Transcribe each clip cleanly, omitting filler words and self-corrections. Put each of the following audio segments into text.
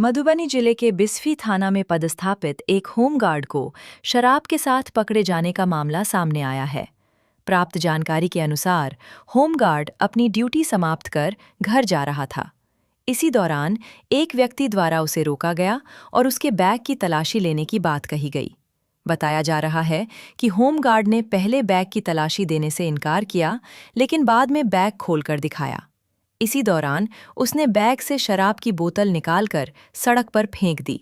मधुबनी जिले के बिस्फी थाना में पदस्थापित एक होमगार्ड को शराब के साथ पकड़े जाने का मामला सामने आया है। प्राप्त जानकारी के अनुसार होमगार्ड अपनी ड्यूटी समाप्त कर घर जा रहा था। इसी दौरान एक व्यक्ति द्वारा उसे रोका गया और उसके बैग की तलाशी लेने की बात कही गई। बताया जा रहा है कि होमगार्ड ने पहले बैग की तलाशी देने से इनकार किया, लेकिन बाद में बैग खोलकर दिखाया। इसी दौरान उसने बैग से शराब की बोतल निकालकर सड़क पर फेंक दी।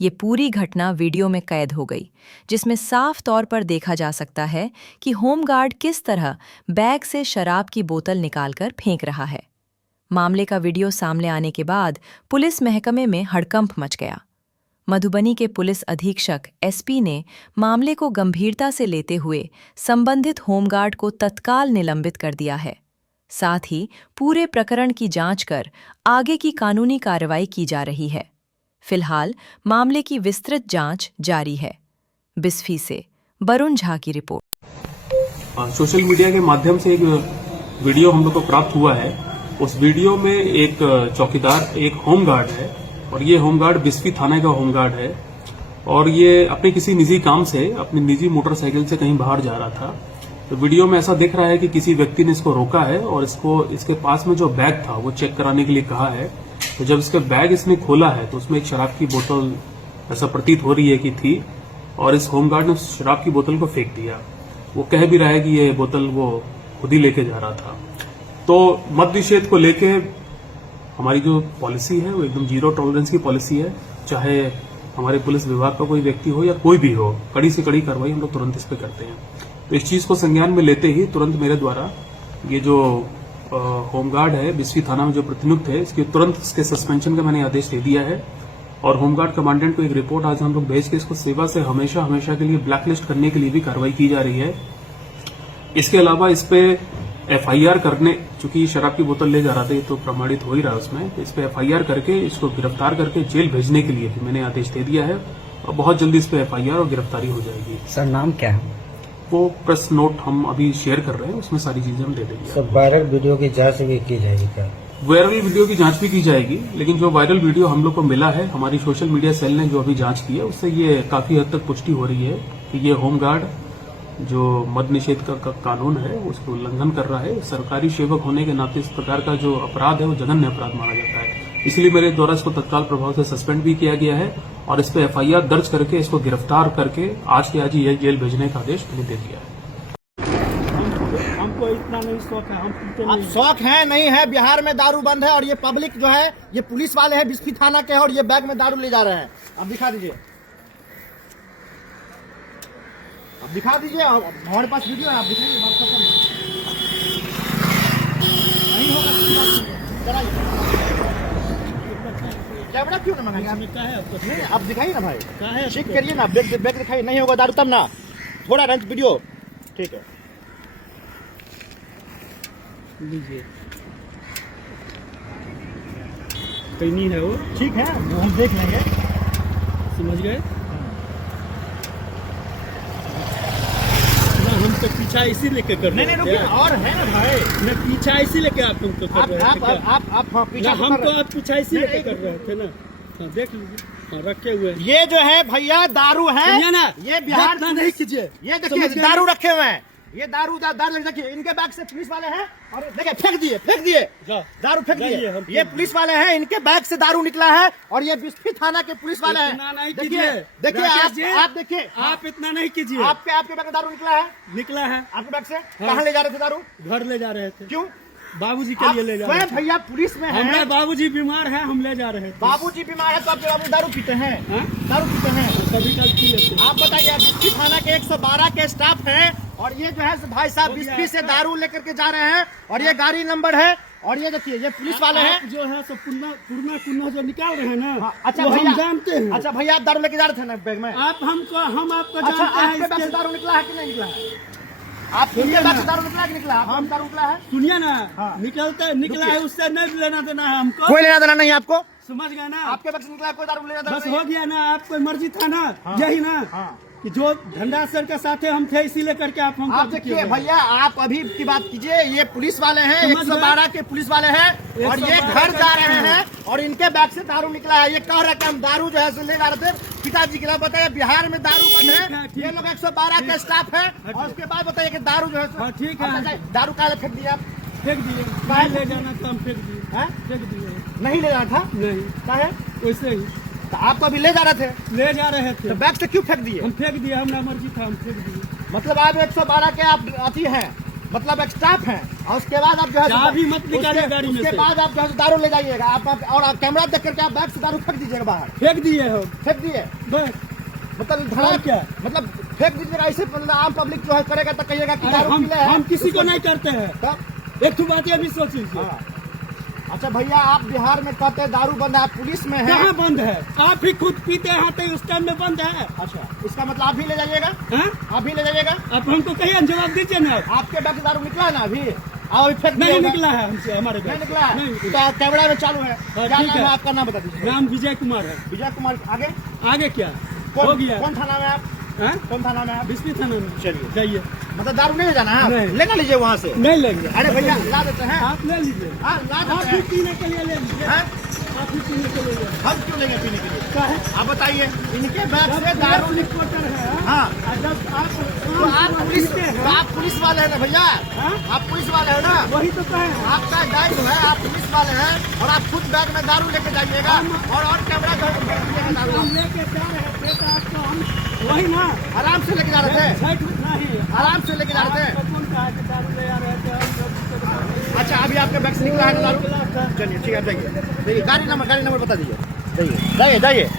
ये पूरी घटना वीडियो में कैद हो गई, जिसमें साफ तौर पर देखा जा सकता है कि होमगार्ड किस तरह बैग से शराब की बोतल निकालकर फेंक रहा है। मामले का वीडियो सामने आने के बाद पुलिस महकमे में हड़कंप मच गया। मधुबनी के पुलिस अधीक्षक एसपी ने मामले को गंभीरता से लेते हुए संबंधित होमगार्ड को तत्काल निलंबित कर दिया है। साथ ही पूरे प्रकरण की जांच कर आगे की कानूनी कार्रवाई की जा रही है। फिलहाल मामले की विस्तृत जांच जारी है। बिस्फी से वरुण झा की रिपोर्ट। सोशल मीडिया के माध्यम से एक वीडियो हम लोग को प्राप्त हुआ है। उस वीडियो में एक चौकीदार, एक होमगार्ड है और ये होमगार्ड बिस्फी थाने का होमगार्ड है और ये अपने किसी निजी काम से अपनी निजी मोटरसाइकिल से कहीं बाहर जा रहा था। तो वीडियो में ऐसा दिख रहा है कि किसी व्यक्ति ने इसको रोका है और इसके पास में जो बैग था वो चेक कराने के लिए कहा है। तो जब इसका बैग इसने खोला है तो उसमें एक शराब की बोतल ऐसा प्रतीत हो रही है कि थी और इस होमगार्ड ने शराब की बोतल को फेंक दिया। वो कह भी रहा है कि ये बोतल वो खुद ही लेके जा रहा था। तो मद्य निषेध को लेके हमारी जो पॉलिसी है वो एकदम जीरो टॉलरेंस की पॉलिसी है। चाहे हमारे पुलिस विभाग का कोई व्यक्ति हो या कोई भी हो, कड़ी से कड़ी कार्रवाई हम लोग तुरंत इस पे करते हैं। तो इस चीज को संज्ञान में लेते ही तुरंत मेरे द्वारा ये जो होमगार्ड है बिस्फी थाना में जो प्रतिनियुक्त है, इसके तुरंत इसके सस्पेंशन का मैंने आदेश दे दिया है और होमगार्ड कमांडेंट को एक रिपोर्ट आज हम लोग भेज के इसको सेवा से हमेशा के लिए ब्लैकलिस्ट करने के लिए भी कार्रवाई की जा रही है। इसके अलावा इस पे एफआईआर करने, चूंकि शराब की बोतल ले जा रहा था ये तो प्रमाणित हो ही रहा है उसमें, इस पे एफआईआर करके इसको गिरफ्तार करके जेल भेजने के लिए भी मैंने आदेश दे दिया है और बहुत जल्दी इस पे एफआईआर और गिरफ्तारी हो जाएगी। सर नाम क्या है? वो प्रेस नोट हम अभी शेयर कर रहे हैं, उसमें सारी चीजें हम दे देंगे। सर वायरल वीडियो की जांच भी की जाएगी क्या? वायरल वीडियो की जांच भी की जाएगी, लेकिन जो वायरल वीडियो हम लोग को मिला है, हमारी सोशल मीडिया सेल ने जो अभी जांच की है उससे ये काफी हद तक पुष्टि हो रही है कि ये होमगार्ड जो मद्य निषेध का कानून है उसको उल्लंघन कर रहा है। सरकारी सेवक होने के नाते इस प्रकार का जो अपराध है वो जघन्य अपराध माना जाता है। इसलिए मेरे द्वारा इसको तत्काल प्रभाव से सस्पेंड भी किया गया है और इस पे एफआईआर दर्ज करके इसको गिरफ्तार करके आज के आज ही जेल भेजने का आदेश मैंने दे दिया है। हमको इतना नहीं शौक है, हम पीते अब नहीं। शौक है नहीं है। बिहार में दारू बंद है और ये पब्लिक जो है ये पुलिस वाले हैं बिस्फी थाना के हैं और ये बैग में दारू ले जा रहे हैं। अब दिखा दीजिए, अब दिखा दीजिए, हमारे पास वीडियो है, आप दिखाइए, बात खत्म नहीं होगा। कैमरा क्यों ना मंगाएंगे? नहीं आप दिखाइए ना भाई, चेक करिए ना, बैग दिखाइए, नहीं होगा दारू तब ना। थोड़ा रेंट वीडियो ठीक है लीजिए, कैनी है वो, ठीक है, वो हम देख लेंगे। समझ गए ना? हम तो पीछा इसी लेके कर रहे नहीं रुकिए, और है ना भाई, मैं पीछा इसी लेके आप तुमको कर रहे थे क्या? आप हाँ पीछा तो हमको आप पीछा इसी लेके कर रहे थे ना। हाँ देख लीजिए, हाँ रखे हुए हैं। ये जो है भैया दारू है ना, ये बिहार ना नहीं कीजिए। ये देखिए दारू रखे हुए हैं, ये दारू देखिए, इनके बैग से पुलिस वाले हैं और देखिए फेंक दिए दारू फेंक दिए। ये पुलिस वाले हैं, इनके बैग से दारू निकला है और ये बिस्फी थाना के पुलिस वाले हैं। देखिए आप देखिए, आप इतना नहीं कीजिए। आपके बैग में दारू निकला है आपके बैग से। कहाँ ले जा रहे थे दारू? घर ले जा रहे थे। क्यों? बाबूजी के लिए ले जा रहे थे। भैया पुलिस में हमारे है, बाबूजी बीमार है, हम ले जा रहे थे। बाबूजी बीमार है तो आपके बाबू दारू पीते हैं? दारू पीते हैं कभी कल पी लेते हैं। आप बताइए, बिस्फी थाना के 112 के स्टाफ हैं और ये जो है भाई साहब बिस्फी से दारू लेकर के जा रहे हैं और ये गाड़ी नंबर है और ये देखिए ये पुलिस वाले हैं जो है सब पुरना जो निकाल रहे हैं ना। अच्छा वो भैया, हम जानते हैं। अच्छा भैया आप दारू लेके जा रहे थे ना बैग में? हम आपको अच्छा जानते हैं। आपके बैग से दारू निकला है कि नहीं निकला है? आपके बैग से दारू निकला है कि निकला? दारू निकला है? सुनिए ना, हाँ। निकला है, उससे नहीं लेना देना है हमको। कोई लेना देना नहीं है आपको? समझ गए ना? आपके बैग से निकला है, कोई दारू ले बस हो गया ना, आपको मर्जी था ना, यही ना हाँ। कि जो धंधा सर के साथ हम थे, इसीलिए करके आप हमको आप देखिए भैया, आप अभी की बात कीजिए, ये पुलिस वाले हैं, समझ 112 के पुलिस वाले हैं, और ये 112 घर जा रहे हैं और इनके बैग से दारू निकला है। ये कह रहे हैं कि हम दारू जो है सो ले जा रहे थे। पिताजी के लिए बताइए, बिहार में दारू बंद ठीक है, है, ठीक ये लोग 112 के स्टाफ है, और उसके बाद बताइए कि दारू जो है सो- हाँ, ठीक है। अच्छा, दारू काहे फेंक दिया आप? फेंक दिए, कहीं ले जाना तो हम फेंक दिए, हैं? फेंक दिए। नहीं ले जाना था, नहीं, काहे? वैसे ही तो आप तो अभी ले जा रहे थे, ले जा रहे थे, तो बैग से क्यों फेंक दिए? हम फेंक दिए, हमारा मर्जी था, हम फेंक दिए। मतलब आप 112 के आप अति हैं, मतलब एक स्टाफ हैं, और उसके बाद आप जो है चाबी मत निकालिए गाड़ी में उसके से। बाद आप जो है दारू ले जाइएगा, और आप कैमरा देख करके आप बैग से दारू फेंक दीजिएगा बाहर, फेंक दिए हम फेंक दिए, बस। मतलब और धड़ा क्या? मतलब फेंक दीजिएगा ऐसे, मतलब आम पब्लिक जो है करेगा तो कहिएगा कि अरे दारू हम पीले हैं, हम किसी को उसको- नहीं करते हैं, तब- एक तो बात ये भी सोच लीजिए। हाँ। अच्छा भैया, आप बिहार में कहते हैं दारू बंद है, आप पुलिस में है। कहाँ बंद है? आप ही खुद पीते हैं तो उस टाइम में बंद है। अच्छा, इसका मतलब आप भी ले जाइएगा, हाँ? आप भी ले जाइएगा। आप हमको कहिए, जवाब दीजिए ना। आपके बैग से दारू निकला है ना अभी? आप अभी फेंक नहीं दिए निकला है हमसे, हमारे नहीं बैग से। निकला है? नहीं तो निकला। कैमरा में चालू है। हाँ, क्या ठीक नाम है। है आपका, नाम बता दीजिए। नाम विजय कुमार है। विजय कुमार। आगे आगे क्या हो गया? कौन थाना में आप? हाँ? कौन थाना में आप? बिस्फी थाना में। चलिए। जाइए। मतलब दारू नहीं ले जाना है, नहीं। लेना लीजिए वहाँ से। नहीं लेंगे। अरे भैया ला देते हैं। आप ले लीजिए। हाँ, ला आप देते भी हैं। पीने के लिए ले लीजिए। हैं? आप भी पीने के लिए ले लीजिए। हम क्यों लेंगे पीने के लिए? क्या है? आप बताइए, इनके बैग से जब दारू पुलिस रिपोर्टर है, हाँ। और जब आप तो आप पुलिस, पीते हैं, तो आप पुलिस वाले हैं ना भैया? हाँ? आप पुलिस वाले हो ना? वही तो कहे हैं। आपका गाइड है, आप पुलिस वाले हैं, और आप खुद बैग में दारू लेके जाइएगा, और कैमरा जो है फेंक दीजिएगा दारू। हम लेके जा रहे थे तो आपको हम वही ना आराम से लेके जा रहे थे, छठ नहीं आराम से लेके जा रहे थे। कौन कहा कि दारू ले आ रहे थे हम लोग। अच्छा, अभी आपके बैग से निकला है ना दारू? चलिए ठीक है, आप जाइए। देखिए गाड़ी नंबर बता दीजिए। जाइए जाइए जाइए।